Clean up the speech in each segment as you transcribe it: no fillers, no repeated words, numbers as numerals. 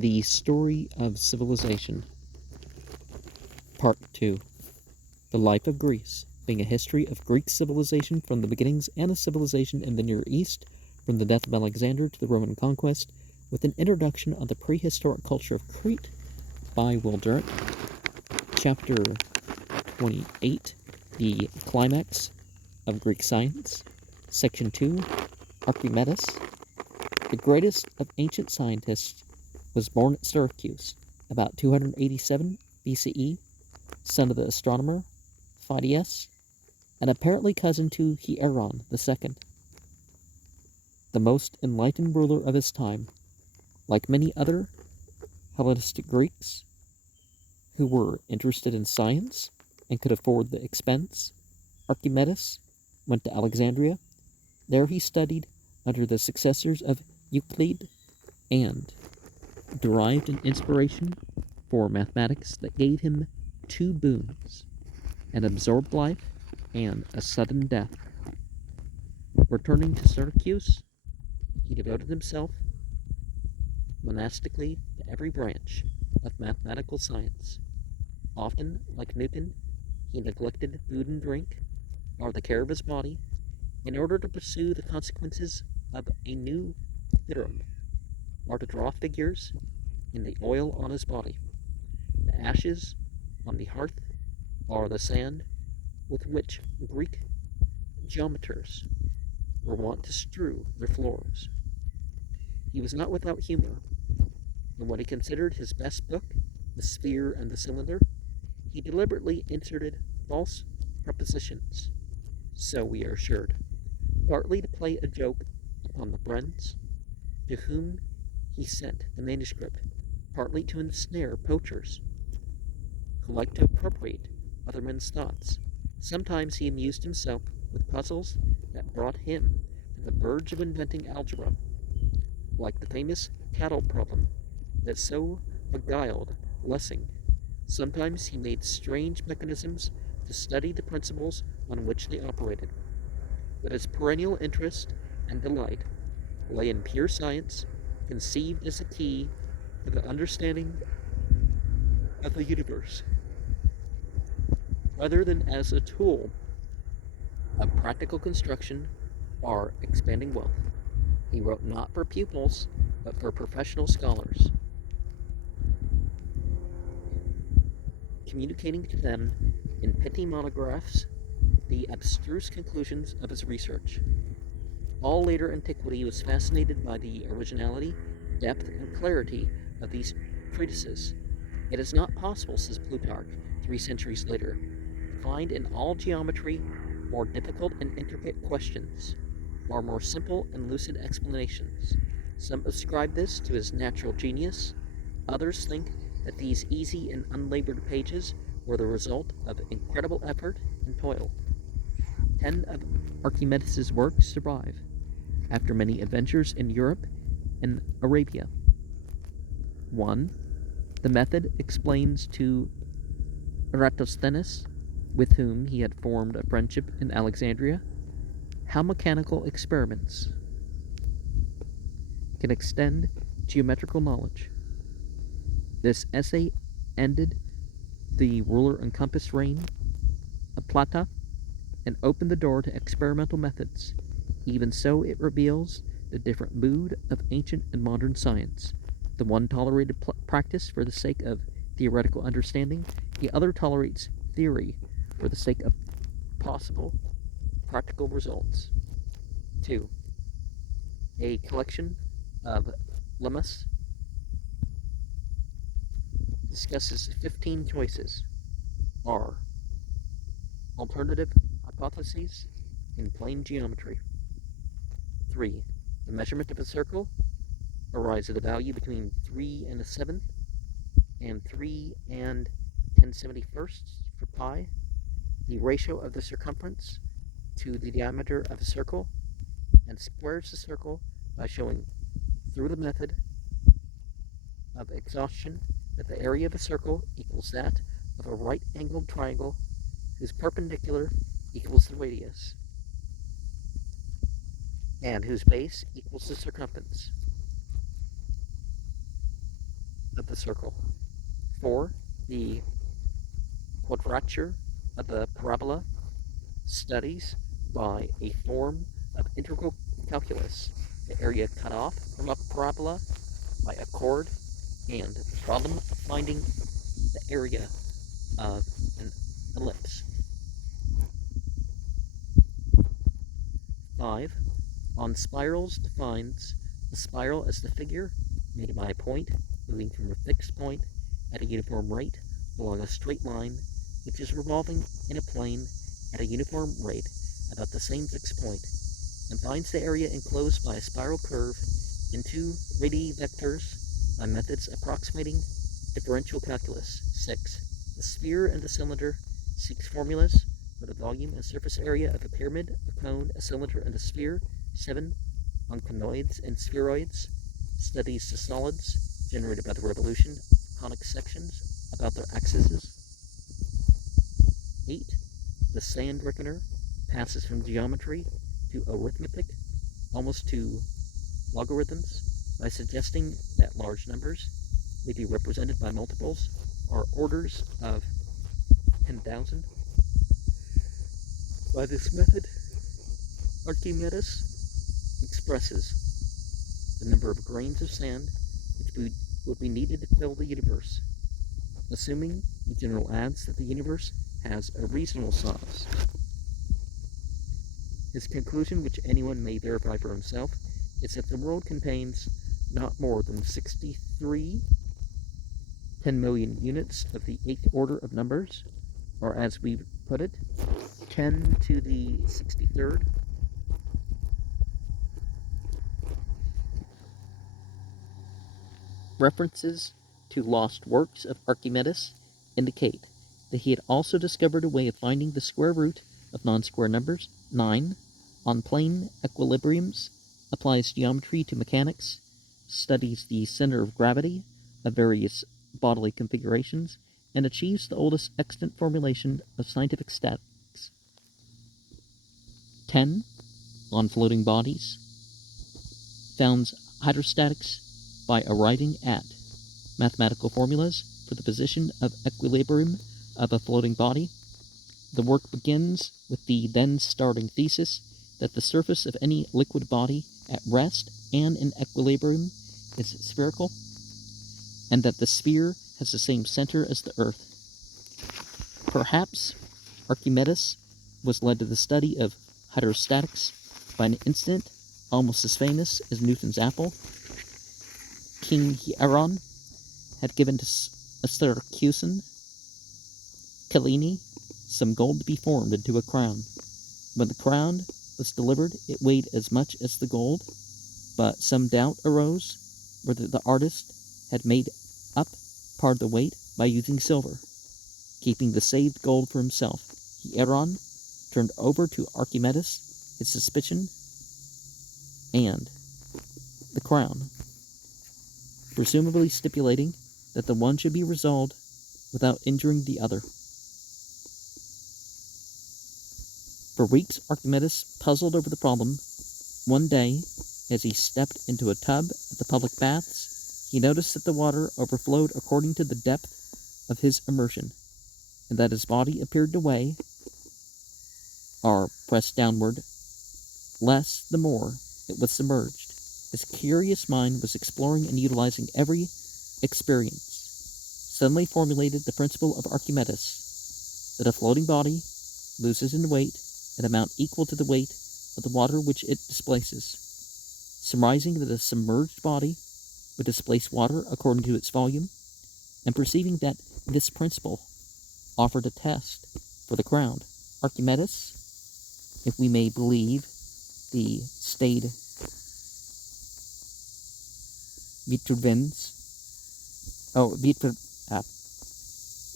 The Story of Civilization, Part 2. The Life of Greece, being a history of Greek civilization from the beginnings and a civilization in the Near East, from the death of Alexander to the Roman conquest, with an introduction of the prehistoric culture of Crete by Durant. Chapter 28, The Climax of Greek Science. Section 2, Archimedes. The greatest of ancient scientists was born at Syracuse, about 287 BCE, son of the astronomer Phidias, and apparently cousin to Hieron II, the most enlightened ruler of his time. Like many other Hellenistic Greeks who were interested in science and could afford the expense, Archimedes went to Alexandria. There he studied under the successors of Euclid and derived an inspiration for mathematics that gave him two boons: an absorbed life and a sudden death. Returning to Syracuse, he devoted himself monastically to every branch of mathematical science. Often, like Newton, he neglected food and drink, or the care of his body, in order to pursue the consequences of a new theorem, or to draw figures in the oil on his body, the ashes on the hearth, or the sand with which Greek geometers were wont to strew their floors. He was not without humor. In what he considered his best book, The Sphere and the Cylinder, he deliberately inserted false prepositions, so we are assured, partly to play a joke upon the friends to whom he sent the manuscript, partly to ensnare poachers who liked to appropriate other men's thoughts. Sometimes he amused himself with puzzles that brought him to the verge of inventing algebra, like the famous cattle problem that so beguiled Lessing. Sometimes he made strange mechanisms to study the principles on which they operated. But his perennial interest and delight lay in pure science, conceived as a key to the understanding of the universe, rather than as a tool of practical construction or expanding wealth. He wrote not for pupils, but for professional scholars, communicating to them in pithy monographs the abstruse conclusions of his research. All later antiquity was fascinated by the originality, depth, and clarity of these treatises. It is not possible, says Plutarch 3 centuries later, to find in all geometry more difficult and intricate questions, or more simple and lucid explanations. Some ascribe this to his natural genius. Others think that these easy and unlabored pages were the result of incredible effort and toil. 10 of Archimedes' works survive, after many adventures in Europe and Arabia. 1. The Method explains to Eratosthenes, with whom he had formed a friendship in Alexandria, how mechanical experiments can extend geometrical knowledge. This essay ended the ruler and compass reign of Plata and opened the door to experimental methods. Even so, it reveals the different mood of ancient and modern science. The one tolerated practice for the sake of theoretical understanding, the other tolerates theory for the sake of possible practical results. 2. A collection of lemmas discusses 15 choices, are alternative hypotheses in plane geometry. 3. The measurement of a circle arrives at a value between 3 and a seventh and 3 and 1071st for pi. The ratio of the circumference to the diameter of a circle, and squares the circle by showing through the method of exhaustion that the area of a circle equals that of a right-angled triangle whose perpendicular equals the radius, and whose base equals the circumference. of the circle. 4. The quadrature of the parabola. Studies by a form of integral calculus, the area cut off from a parabola by a chord, and the problem of finding the area of an ellipse. 5. On spirals defines a spiral as the figure made by a point moving from a fixed point at a uniform rate along a straight line which is revolving in a plane at a uniform rate about the same fixed point, and finds the area enclosed by a spiral curve in 2 radii vectors by methods approximating differential calculus. 6. The sphere and the cylinder seeks formulas for the volume and surface area of a pyramid, a cone, a cylinder, and a sphere. 7. On conoids and spheroids, studies the solids generated by the revolution of conic sections about their axes. 8. The sand reckoner passes from geometry to arithmetic, almost to logarithms, by suggesting that large numbers may be represented by multiples or orders of 10,000. By this method, Archimedes expresses the number of grains of sand which would be needed to fill the universe, assuming he generally adds that the universe has a reasonable size. His conclusion, which anyone may verify for himself, is that the world contains not more than 63 10 million units of the 8th order of numbers, or as we put it, 10 to the 63rd. References to lost works of Archimedes indicate that he had also discovered a way of finding the square root of non-square numbers. 9. On plane equilibriums, applies geometry to mechanics, studies the center of gravity of various bodily configurations, and achieves the oldest extant formulation of scientific statics. 10. On floating bodies, founds hydrostatics by arriving at mathematical formulas for the position of equilibrium of a floating body. The work begins with the then starting thesis that the surface of any liquid body at rest and in equilibrium is spherical, and that the sphere has the same center as the earth. Perhaps Archimedes was led to the study of hydrostatics by an incident almost as famous as Newton's apple. King Hieron had given to a Syracusan, Cellini, some gold to be formed into a crown. When the crown was delivered, it weighed as much as the gold, but some doubt arose whether the artist had made up part of the weight by using silver. Keeping the saved gold for himself, Hieron turned over to Archimedes his suspicion and the crown, presumably stipulating that the one should be resolved without injuring the other. For weeks, Archimedes puzzled over the problem. One day, as he stepped into a tub at the public baths, he noticed that the water overflowed according to the depth of his immersion, and that his body appeared to weigh, or press downward, less the more it was submerged. His curious mind was exploring and utilizing every experience, suddenly formulated the principle of Archimedes, that a floating body loses in weight an amount equal to the weight of the water which it displaces, surmising that a submerged body would displace water according to its volume, and perceiving that this principle offered a test for the ground. Archimedes, if we may believe the staid Vitruvians,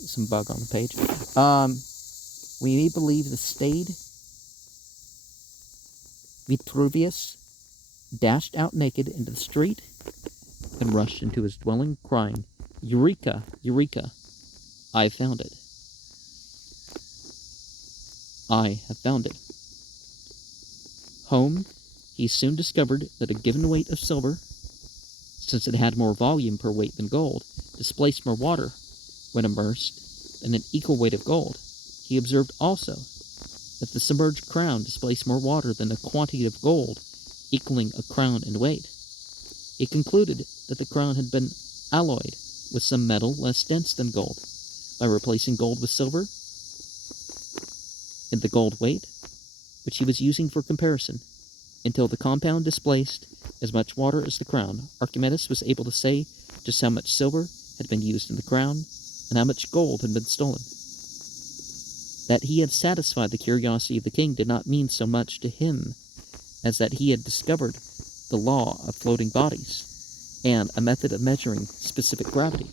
some bug on the page. We may believe the staid Vitruvius dashed out naked into the street and rushed into his dwelling, crying, "Eureka! Eureka! I found it! I have found it!" Home, he soon discovered that a given weight of silver since it had more volume per weight than gold, displaced more water when immersed than an equal weight of gold. He observed also that the submerged crown displaced more water than a quantity of gold equaling a crown in weight. He concluded that the crown had been alloyed with some metal less dense than gold. By replacing gold with silver in the gold weight, which he was using for comparison, until the compound displaced as much water as the crown, Archimedes was able to say just how much silver had been used in the crown and how much gold had been stolen. That he had satisfied the curiosity of the king did not mean so much to him as that he had discovered the law of floating bodies and a method of measuring specific gravity.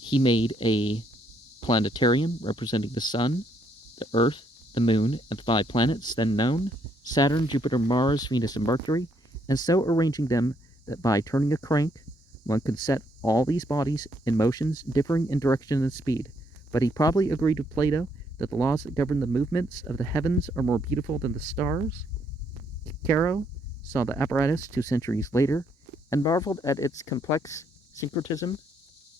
He made a planetarium representing the sun, the earth, the moon, and the 5 planets then known, Saturn, Jupiter, Mars, Venus, and Mercury, and so arranging them that by turning a crank, one could set all these bodies in motions differing in direction and speed. But he probably agreed with Plato that the laws that govern the movements of the heavens are more beautiful than the stars. Cicero saw the apparatus 2 centuries later and marveled at its complex syncretism.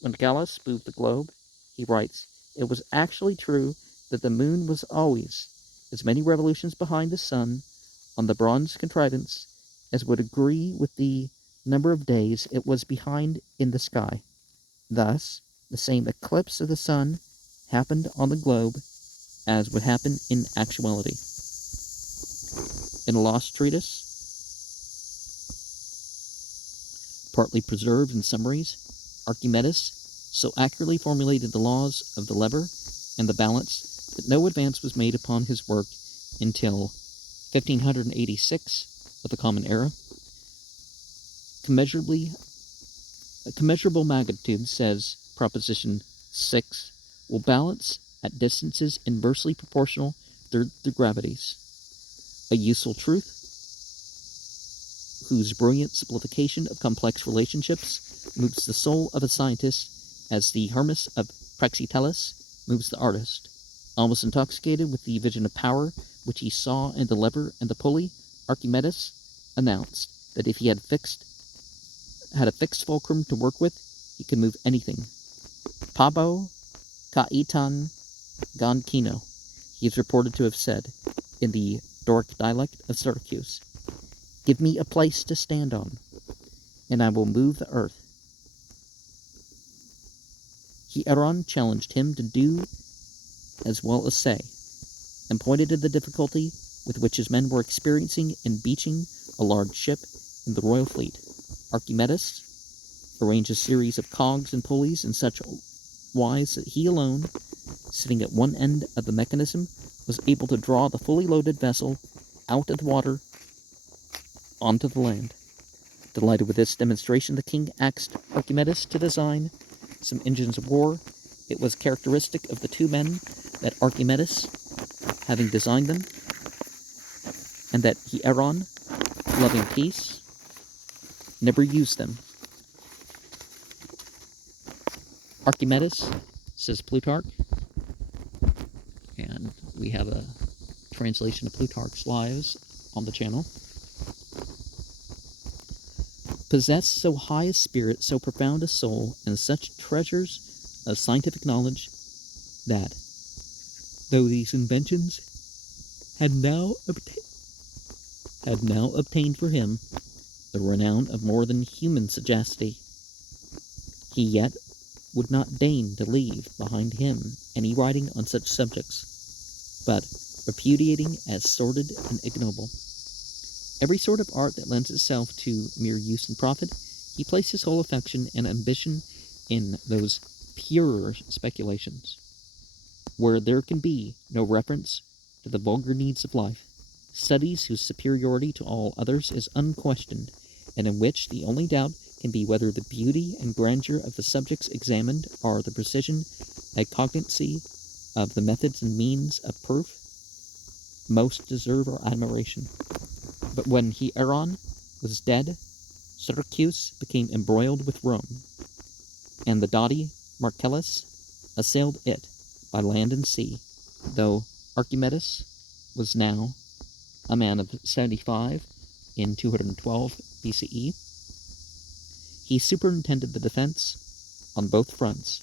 When Gallus moved the globe, he writes, "It was actually true that the moon was always as many revolutions behind the sun on the bronze contrivance as would agree with the number of days it was behind in the sky. Thus, the same eclipse of the sun happened on the globe as would happen in actuality." In a lost treatise, partly preserved in summaries, Archimedes so accurately formulated the laws of the lever and the balance that no advance was made upon his work until 1586 of the Common Era. Commensurable magnitude, says Proposition 6, will balance at distances inversely proportional to the gravities. A useful truth, whose brilliant simplification of complex relationships moves the soul of a scientist as the Hermes of Praxiteles moves the artist. Almost intoxicated with the vision of power which he saw in the lever and the pulley, Archimedes announced that if he had a fixed fulcrum to work with, he could move anything. Pabo kaitan gankino, he is reported to have said in the Doric dialect of Syracuse. "Give me a place to stand on, and I will move the earth." Hieron challenged him to do as well as say, and pointed to the difficulty with which his men were experiencing in beaching a large ship in the royal fleet. Archimedes arranged a series of cogs and pulleys in such wise that he alone, sitting at one end of the mechanism, was able to draw the fully loaded vessel out of the water onto the land. Delighted with this demonstration, the king asked Archimedes to design some engines of war. It was characteristic of the 2 men that Archimedes, having designed them, and that Hieron, loving peace, never used them. Archimedes, says Plutarch, and we have a translation of Plutarch's Lives on the channel, possessed so high a spirit, so profound a soul, and such treasures of scientific knowledge, that, though these inventions had now obtained for him the renown of more than human sagacity, he yet would not deign to leave behind him any writing on such subjects, but repudiating as sordid and ignoble every sort of art that lends itself to mere use and profit, he placed his whole affection and ambition in those purer speculations, where there can be no reference to the vulgar needs of life, studies whose superiority to all others is unquestioned, and in which the only doubt can be whether the beauty and grandeur of the subjects examined are the precision and cognitancy of the methods and means of proof most deserve our admiration. But when Hieron was dead, Syracuse became embroiled with Rome, and the doughty Marcellus assailed it by land and sea, though Archimedes was now a man of 75 in 212 BCE. He superintended the defense on both fronts.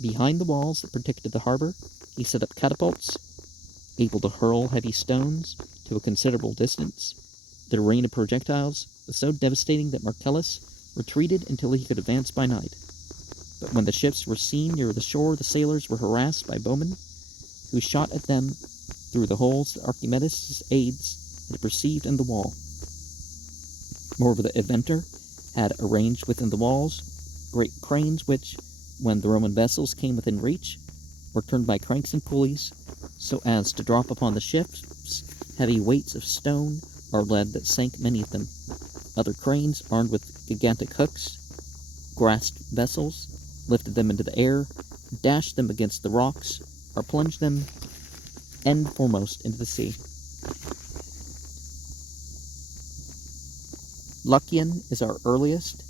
Behind the walls that protected the harbor, he set up catapults, able to hurl heavy stones to a considerable distance. The rain of projectiles was so devastating that Marcellus retreated until he could advance by night. But when the ships were seen near the shore, the sailors were harassed by bowmen, who shot at them through the holes that Archimedes' aides had perceived in the wall. Moreover, the inventor had arranged within the walls great cranes which, when the Roman vessels came within reach, were turned by cranks and pulleys so as to drop upon the ships heavy weights of stone or lead that sank many of them. Other cranes, armed with gigantic hooks, grasped vessels, lifted them into the air, dashed them against the rocks, or plunged them end foremost into the sea. Lucian is our earliest,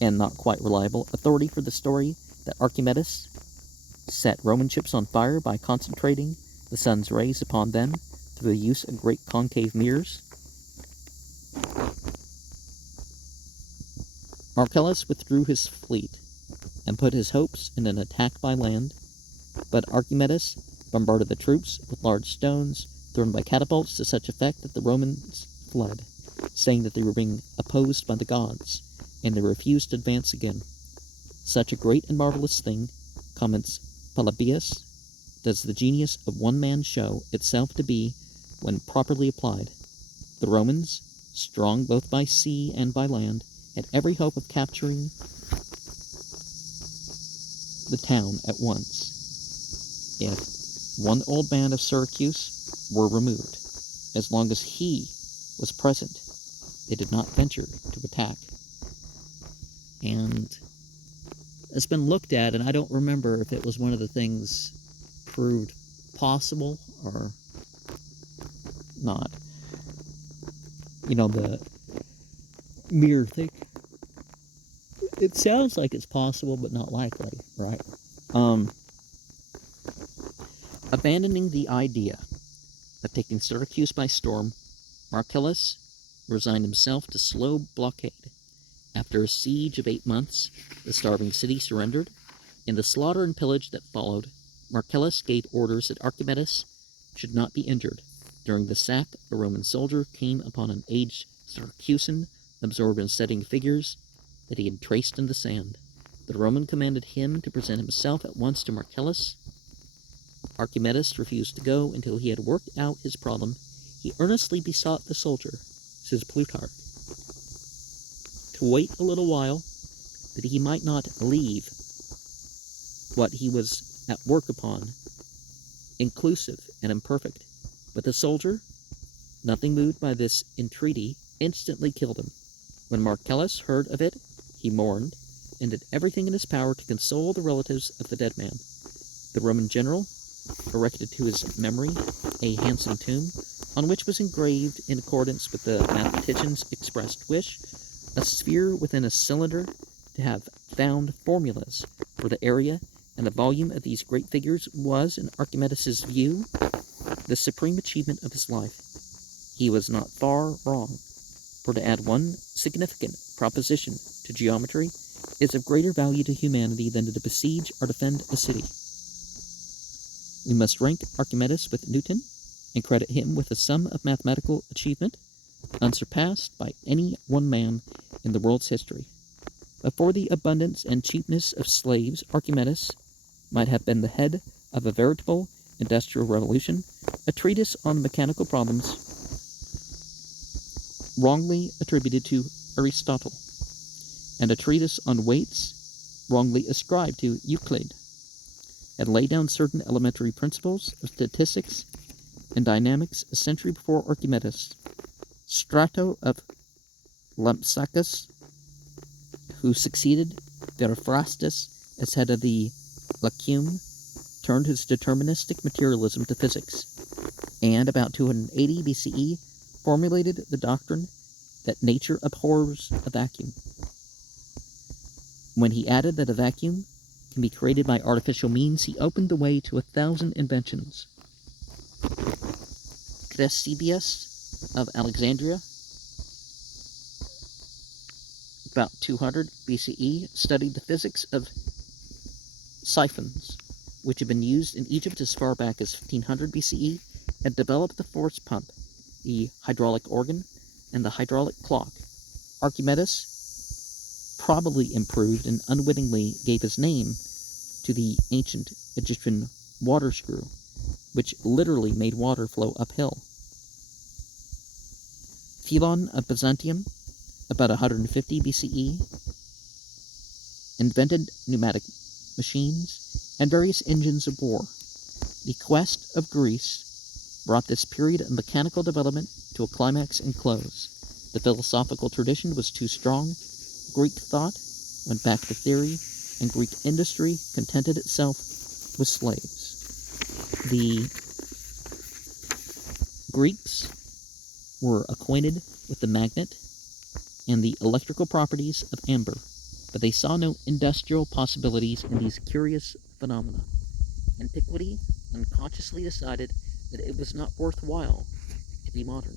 and not quite reliable, authority for the story that Archimedes set Roman ships on fire by concentrating the sun's rays upon them through the use of great concave mirrors. Marcellus withdrew his fleet and put his hopes in an attack by land, but Archimedes bombarded the troops with large stones thrown by catapults to such effect that the Romans fled, saying that they were being opposed by the gods, and they refused to advance again. Such a great and marvelous thing, comments Polybius, does the genius of one man show itself to be when properly applied. The Romans, strong both by sea and by land, had every hope of capturing the town at once, if one old man of Syracuse were removed. As long as he was present, they did not venture to attack. And it's been looked at, and I don't remember if it was one of the things proved possible or not. You know, the mirror thing. It sounds like it's possible, but not likely, right? Abandoning the idea of taking Syracuse by storm, Marcellus resigned himself to slow blockade. After a siege of 8 months, the starving city surrendered. In the slaughter and pillage that followed, Marcellus gave orders that Archimedes should not be injured. During the sack, a Roman soldier came upon an aged Syracusan absorbed in setting figures that he had traced in the sand. The Roman commanded him to present himself at once to Marcellus. Archimedes refused to go until he had worked out his problem. He earnestly besought the soldier, says Plutarch, to wait a little while, that he might not leave what he was at work upon, inclusive and imperfect. But the soldier, nothing moved by this entreaty, instantly killed him. When Marcellus heard of it, he mourned, and did everything in his power to console the relatives of the dead man. The Roman general erected to his memory a handsome tomb, on which was engraved, in accordance with the mathematician's expressed wish, a sphere within a cylinder, to have found formulas for the area and the volume of these great figures was, in Archimedes' view, the supreme achievement of his life. He was not far wrong, for to add one significant proposition to geometry is of greater value to humanity than to besiege or defend a city. We must rank Archimedes with Newton, and credit him with a sum of mathematical achievement unsurpassed by any one man in the world's history. But for the abundance and cheapness of slaves, Archimedes might have been the head of a veritable industrial revolution. A treatise on mechanical problems wrongly attributed to Aristotle, and a treatise on weights wrongly ascribed to Euclid, had laid down certain elementary principles of statistics and dynamics a century before Archimedes. Strato of Lampsacus, who succeeded Theophrastus as head of the Lyceum, turned his deterministic materialism to physics, and about 280 BCE formulated the doctrine that nature abhors a vacuum. When he added that a vacuum can be created by artificial means, he opened the way to 1,000 inventions. Ctesibius of Alexandria about 200 BCE, studied the physics of siphons, which had been used in Egypt as far back as 1500 BCE, and developed the force pump, the hydraulic organ, and the hydraulic clock. Archimedes probably improved and unwittingly gave his name to the ancient Egyptian water screw, which literally made water flow uphill. Philon of Byzantium, about 150 BCE, invented pneumatic machines and various engines of war. The quest of Greece brought this period of mechanical development to a climax and close. The philosophical tradition was too strong. Greek thought went back to theory, and Greek industry contented itself with slaves. The Greeks were acquainted with the magnet and the electrical properties of amber, but they saw no industrial possibilities in these curious phenomena. Antiquity unconsciously decided that it was not worthwhile to be modern.